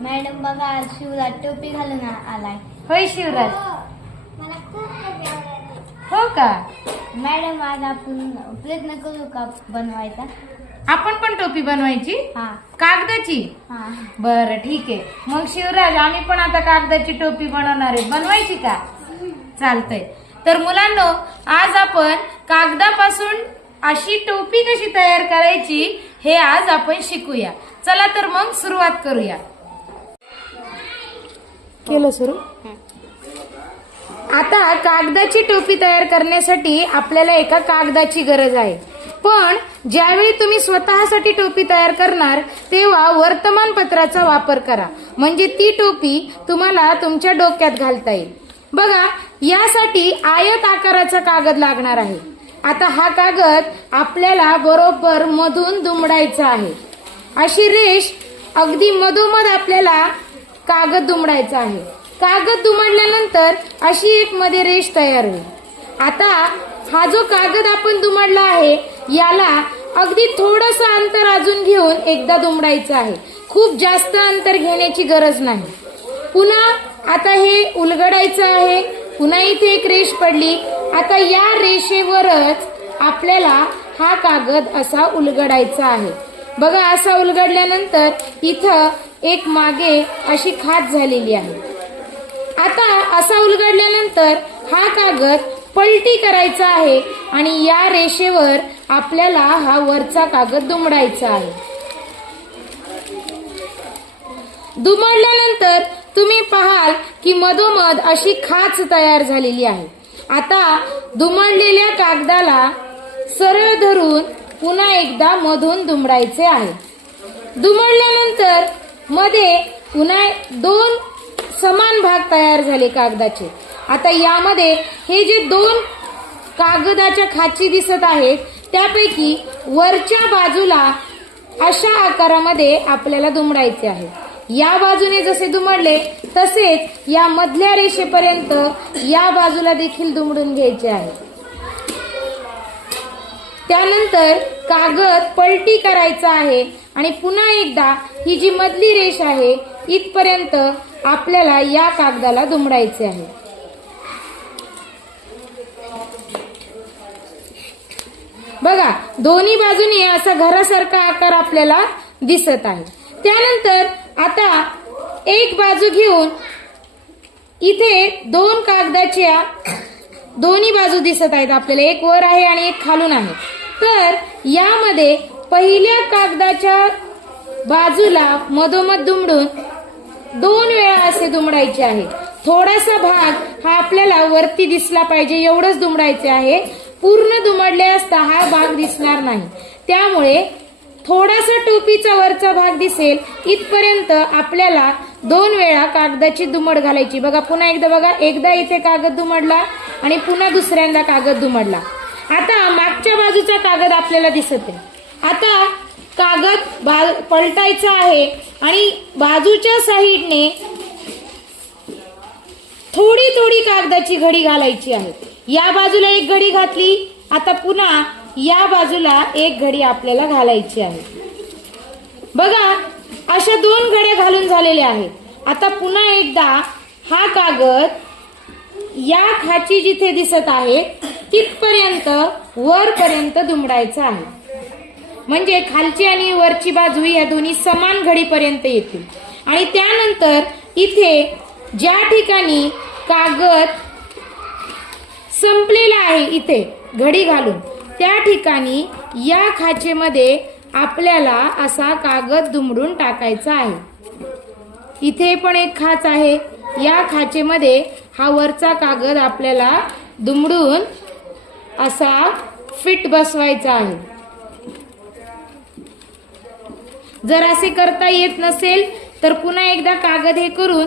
Madam बघा आज शिवराज टोपी घालून आ- आलाय. होय शिवराज? खूप हो का? मॅडम आज आपण प्रयत्न करू का बनवायचा? आपण पण टोपी बनवायची? हा. कागदाची? हा. बरं ठीक आहे. मग शिवराज आम्ही पण आता कागदाची टोपी बनवणार आहे. बनवायची का? चालतंय. तर मुलांनो आज आपण कागदापासून अशी टोपी कशी तयार करायची हे आज आपण शिकूया. चला तर मग सुरुवात करूया. केलं सुरू. आता कागदाची टोपी तयार करण्यासाठी आपल्याला एका कागदाची गरज आहे. पण ज्यावेळी तुम्ही स्वतःसाठी टोपी तयार करणार तेव्हा वर्तमानपत्राचा वापर करा. म्हणजे ती टोपी तुम्हाला तुमच्या डोक्यात घालता येईल. बघा यासाठी आयत आकाराचा कागद लागणार आहे. आता हा कागद आपल्याला बरोबर मधून दुमडायचा आहे. अशी रेष अगदी मधोमध आपल्याला कागद दुमडायचा आहे. कागद दुमडल्यानंतर अशी एक मध्ये रेष तयार होईल. आता हा जो कागद आपण दुमडला आहे याला अगदी थोडस अंतर अजून घेऊन एकदा दुमडायचं आहे. खूप जास्त अंतर घेण्याची गरज नाही. पुन्हा आता हे उलगडायचं आहे. पुन्हा इथे एक रेष पडली. आता या रेषेवरच आपल्याला हा कागद असा उलगडायचा आहे. बघा असा उलगडल्यानंतर इथं एक मागे अशी खाच झालेली आहे. आता असा उलगडल्यानंतर हा कागद पलटी करायचा आहे आणि या रेषेवर आपल्याला हा वरचा कागद दुमडायचा आहे. दुमडल्यानंतर तुम्ही पाहाल की मधोमध अशी खाच तयार झालेली आहे. आता दुमडलेल्या कागदाला सरळ धरून पुन्हा एकदा मधून दुमडायचे आहे. दुमडल्यानंतर मध्ये पुन्हा दोन समान भाग तयार झाले कागदाचे. आता यामध्ये हे जे दोन कागदाच्या खाची दिसत आहेत त्यापैकी वरच्या बाजूला अशा आकारामध्ये आपल्याला दुमडायचे आहे. या बाजूने जसे दुमडले तसेच या मधल्या रेषेपर्यंत या बाजूला देखील दुमडून घ्यायचे आहे. त्यानंतर कागद पलटी करायचा आहे. आणि पुन्हा एकदा ही जी मधली रेष आहे इथपर्यंत आपल्याला या कागदाला दुमडायचे आहे. बघा दोन्ही बाजूने असा घरासारखा आकार आपल्याला दिसत आहे. त्यानंतर आता एक बाजू घेऊन इथे दोन कागदाच्या दोन्ही बाजू दिसत आहेत आपल्याला. एक वर आहे आणि एक खालून आहे. तर यामध्ये पहिल्या कागदाच्या बाजूला मधोमध दुमडून दोन वेळा असे दुमडायचे आहे. थोडासा भाग हा आपल्याला वरती दिसला पाहिजे एवढंच दुमडायचे आहे. पूर्ण दुमडले असता हा भाग दिसणार नाही. त्यामुळे थोडासा टोपीचा वरचा भाग दिसेल इथपर्यंत आपल्याला दोन वेळा कागदाची दुमड घालायची. बघा पुन्हा एकदा बघा एकदा इथे कागद दुमडला आणि पुन्हा दुसऱ्यांदा कागद दुमडला. आता मागच्या बाजूचा कागद आपल्याला दिसत आहे. आता कागद पलटायचा आहे आणि बाजूच्या साईडने थोडी थोडी कागदाची घडी घालायची आहे. या बाजूला एक घडी घातली आता पुन्हा या बाजूला एक घडी आपल्याला घालायची आहे. बघा अशा दोन घड्या घालून झालेल्या आहेत. आता पुन्हा एकदा हा कागद या खाची जिथे दिसत आहे तिथपर्यंत वरपर्यंत दुमडायचा आहे. म्हणजे खालची आणि वरची बाजू या दोन्ही समान घडीपर्यंत येतील. आणि त्यानंतर इथे ज्या ठिकाणी कागद संपलेला आहे इथे घडी घालून त्या ठिकाणी या खाचेमध्ये आपल्याला असा कागद दुमडून टाकायचा आहे. इथे पण एक खाच आहे. या खाचेमध्ये हा वरचा कागद आपल्याला दुमडून असा फिट बसवायचा आहे. जर असे करता येत नसेल तर पुन्हा एकदा कागद हे करून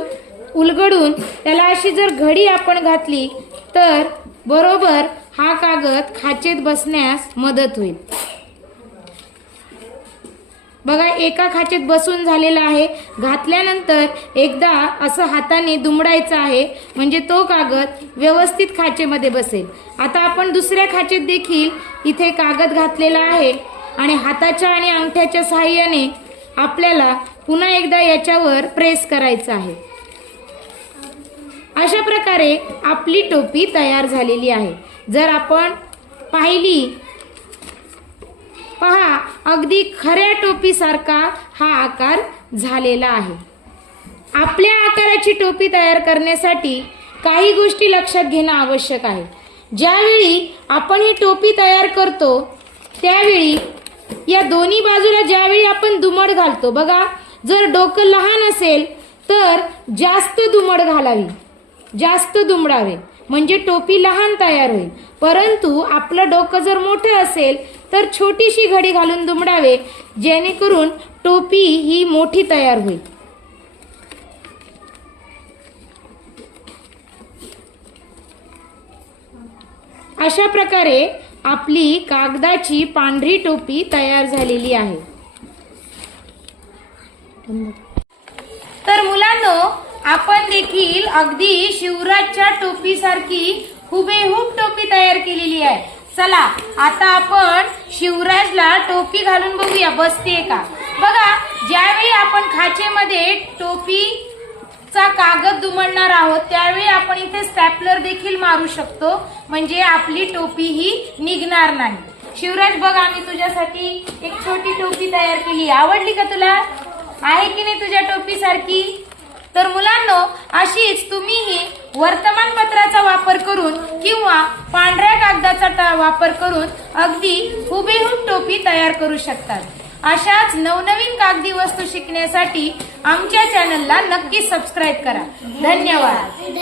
उलगडून त्याला अशी जर घडी आपण घातली तर बरोबर हा कागद खाचेत बसण्यास मदत होईल. बघा एका खाचेत बसून झालेला आहे. घातल्यानंतर एकदा असं हाताने दुमडायचं आहे म्हणजे तो कागद व्यवस्थित खाचेमध्ये बसेल. आता आपण दुसऱ्या खाचेत देखील इथे कागद घातलेला आहे आणि हाताच्या आणि अंगठ्याच्या सहाय्याने आपल्याला पुन्हा एकदा याच्यावर प्रेस करायचं आहे. अशा प्रकारे आपली टोपी तयार झालेली आहे. जर आपण पाहिली पहा अगदी खऱ्या टोपीसारखा हा आकार झालेला आहे. आपल्या आकाराची टोपी तयार करण्यासाठी काही गोष्टी लक्षात घेणं आवश्यक आहे. ज्यावेळी आपण ही टोपी तयार करतो त्यावेळी या दोन्ही बाजूला ज्यावेळी आपण दुमड घालतो बघा जर डोकं लहान असेल तर जास्त दुमड घालावी. जास्त दुमडावे. म्हणजे टोपी लहान तयार होईल. परंतु आपलं डोकं जर मोठं असेल तर छोटीशी घडी घालून दुमडावे जेणेकरून टोपी ही मोठी तयार होईल. अशा प्रकारे आपली कागदाची पांढरी टोपी तयार झालेली आहे. तर मुलांनो आपण देखील अगदी शिवराजच्या टोपीसारखी हुबेहूब टोपी तयार केलेली आहे. चला आता आपण शिवराजला टोपी घालून बघूया. बसते का? बघा ज्यावेळी आपण खाचेमध्ये टोपी चा कागद दुमडणार आहोत त्यावेळी आपण इथे स्टॅपलर देखील मारू शकतो. म्हणजे आपली टोपी ही निघणार नाही. शिवराज बघ आम्ही तुझ्यासाठी एक छोटी टोपी तयार केली. आवडली का तुला? आहे की नाही तुझ्या टोपी सारखी? तर मुलांनो अशीच तुम्हीही वर्तमानपत्राचा वापर करून किंवा पांढऱ्या कागदाचा वापर करून अगदी हुबेहूब टोपी तयार करू शकतात. अशाच नवनवीन कागदी वस्तू शिकण्यासाठी आमच्या चॅनलला नक्की सबस्क्राईब करा. धन्यवाद.